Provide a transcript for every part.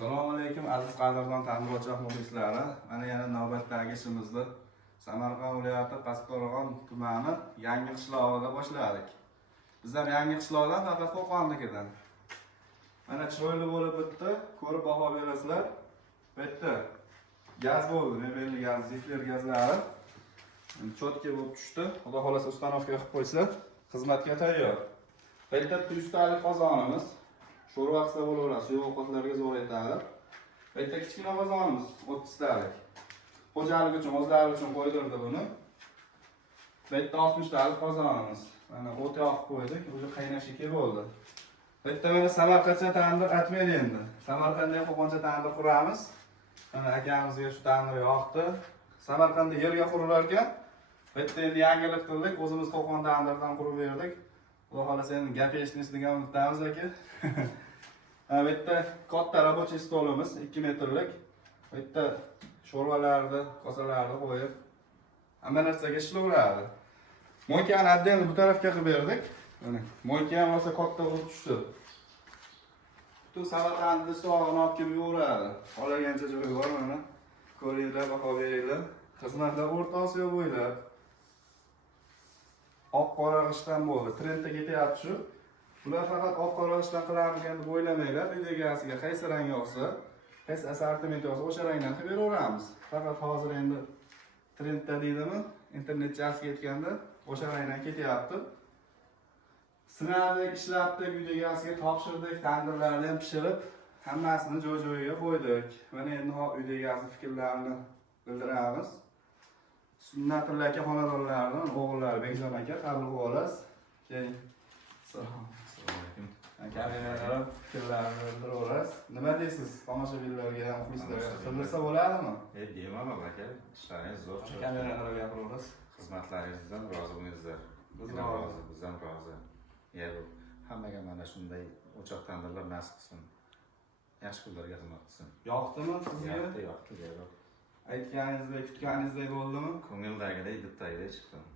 Assalomu alaykum aziz qadrdon ta'mir o'choq muxlislari. Mana yana navbatdagi ishimizni Samarqand viloyati Pastqo'rg'on tumani Yangi qishlog'ida boshladik. Biz ham Yangi qishloqdan faqat Qo'qonnikidan. Mana chiroyli bo'lib bitdi, ko'rib baho berasizlar. Bu yerda gaz bo'ldi, mebelli gaz, zifler gazlari. Chotga bo'lib tushdi. Xudo xolasa ustanovka qilib qo'ysa, xizmatga tayyor. Bu yerda 3 talik qozonimiz. Sho'rva qilsa bo'laveradi, suv ovqatlarga zo'r yetadi. Bu yerda kichkina qozonimiz 30 talik. Xo'jalik uchun, o'zlari uchun qo'ydirdi buni. Bu yerda 60 talik qozonimiz. Mana o't yoqib qo'ydik, o'zi qaynashga bo'ldi. Bu yerda mana Samarqandcha tandir atmaydi endi. Samarqandda ham qo'qoncha tandir quramiz. Mana akamizga shu tandir yoqdi. Samarqandda yerga qurilar ekan. Bu yerda endi yangilik qildik, o'zimiz qo'qon tandirdan qurib berdik. Xudo xolasa endi gap eshitishni unutamiz aka. Bu yerda katta рабочий stolimiz 2 metrlik. Bu yerda sho'rvalarni, kosalarni qo'yib hamma narsaga ishlayveradi. Moykani отдельно bu tarafga qilib berdik. Mana moyka ham rosa katta bo'lib tushdi. Butun Samarqandni sog'ini olib kelib yuraveradi. Qolagancha joyi bor mana. Ko'ringlar, baho beringlar. Xizmatlar O'rta Osiyo bo'ylab oq qora g'ishtdan bo'ldi. Trendga ketyapti shu. Bular faqat oq qora g'ishtdan qilarmikan deb o'ylamanglar. Uydagiga qaysi rang yoqsa, qaysi assortiment yoqsa, o'sha rangdan qilib beraveramiz. Faqat hozir endi trendda deydimi, internetga asga ketganda o'sha rangdan ketyapti. Sinadik, ishlabdik, uydagiga topshirdik, tandirlarni ham pishirib, hammasini joy-joyiga qo'ydik. Mana endi uydagiga fikrlarini bildiramiz. Sunnatulla aka xonadonlaridan o'g'illari Bekjon aka qabul qilib olasiz. Keyin assalomu alaykum. Kameralar fikrlarini bildirib olasiz. Nima deysiz? Tomoshabinlarga ham muxlislarga qildirsa bo'ladimi? Bemalol aka, ishlaringiz zo'r. Kameralarga gapirib olasiz. Xizmatlaringizdan rozi bo'lingizlar. Biz ham rozi. Hammaga mana shunday o'choq tandirlar nasib qilsin. Yaxshi kunlarga xizmat qilsin. Yoqdimi sizga? Yoqdi. Aytganingizdek, kutganingizdek bo'ldimi? Ko'ngildagidek, didtagidek chiqdim.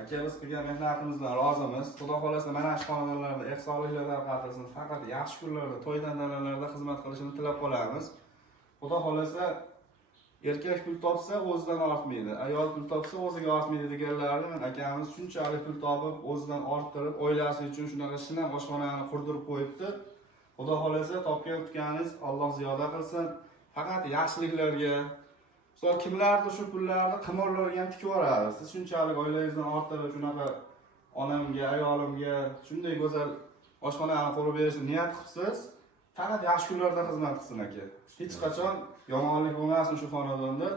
Aka biz qilgan mehnatimizdan rozimiz. Xudo xolasa mana shu xonadonlarda ehsonliklar tarqatilsin. Faqat yaxshi kunlarda, to'y tantanalarda xizmat qilishini tilab qolamiz. Xudo xolasa erkak pul topsa o'zidan ortmaydi, ayol pul topsa o'ziga ortmaydi deganlarni men akamiz shunchalik pul topib, o'zidan orttirib, oilasi uchun shunaqa shinam oshxonani qurdirib qo'yibdi. Xudo xolasa topgan tutganingiz Alloh ziyoda qilsin. Faqat yaxshiliklarga So'ng kimlardir shu pullarni qimorlarga ham tikib yuboradi. Siz shunchalik oilangizdan orttirib shunaqa onamga, ayolimga shunday go'zal oshxonani qurib berishni niyat qilibsiz. Faqat yaxshi kunlarda xizmat qilsin aka. Hech qachon yomonlik bo'lmasin shu xonadonda.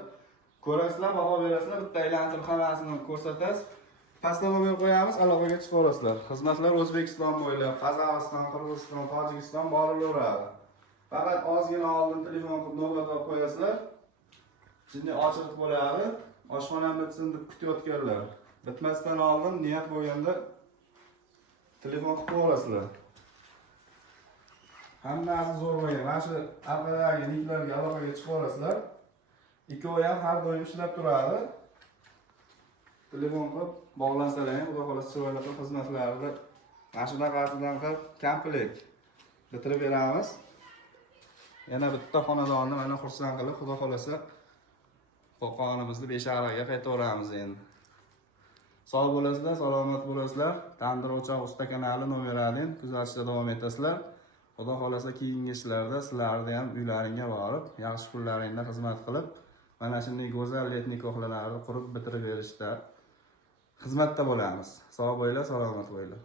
Ko'rasizlar, baho berasizlar, bitta aylantirib hammasini ko'rsatasiz. Pastga nomer qo'yamiz, aloqaga chiqib olasizlar. Xizmatlar O'zbekiston bo'ylab, Qozog'iston, Qirg'iziston, Tojikiston borilaveradi. Faqat ozgina oldin telefon qilib navbat olib qo'yasizlar. Şimdi ochiq bo'ladi. Oshxonam bitsin deb kutayotganlar. Bitmasdan oldin niyat bo'lganda telefon qilib qo'yasizlar. Hammasi zo'r bo'lgan. Mana shu orqadagi linklarga aloqaga chiqib olasizlar. Ikkovi ham har doim ishlab turadi. Telefon qilib bog'lansalar ham xudo xolasa chiroyli qilib xizmatlarni mana shunaqasidan qilib komplekt bitirib beramiz. Yana bitta xonadonni mana xursand qilib xudo xolasa Qo'qonimizni Beshariga qaytaveramiz endi. Sog' bo'lasizlar, salomat bo'lasizlar. Tandir o'choq usta kanali nomerlarini kuzatishda davom etasizlar. Xudo xolasa keyingi ishlarda sizlarni ham uylaringga borib, yaxshi kunlaringda xizmat qilib, mana shunday go'zal let nikohlarni qurib bitirib berishda xizmatda bo'lamiz. Sog' bo'linglar, salomat bo'linglar.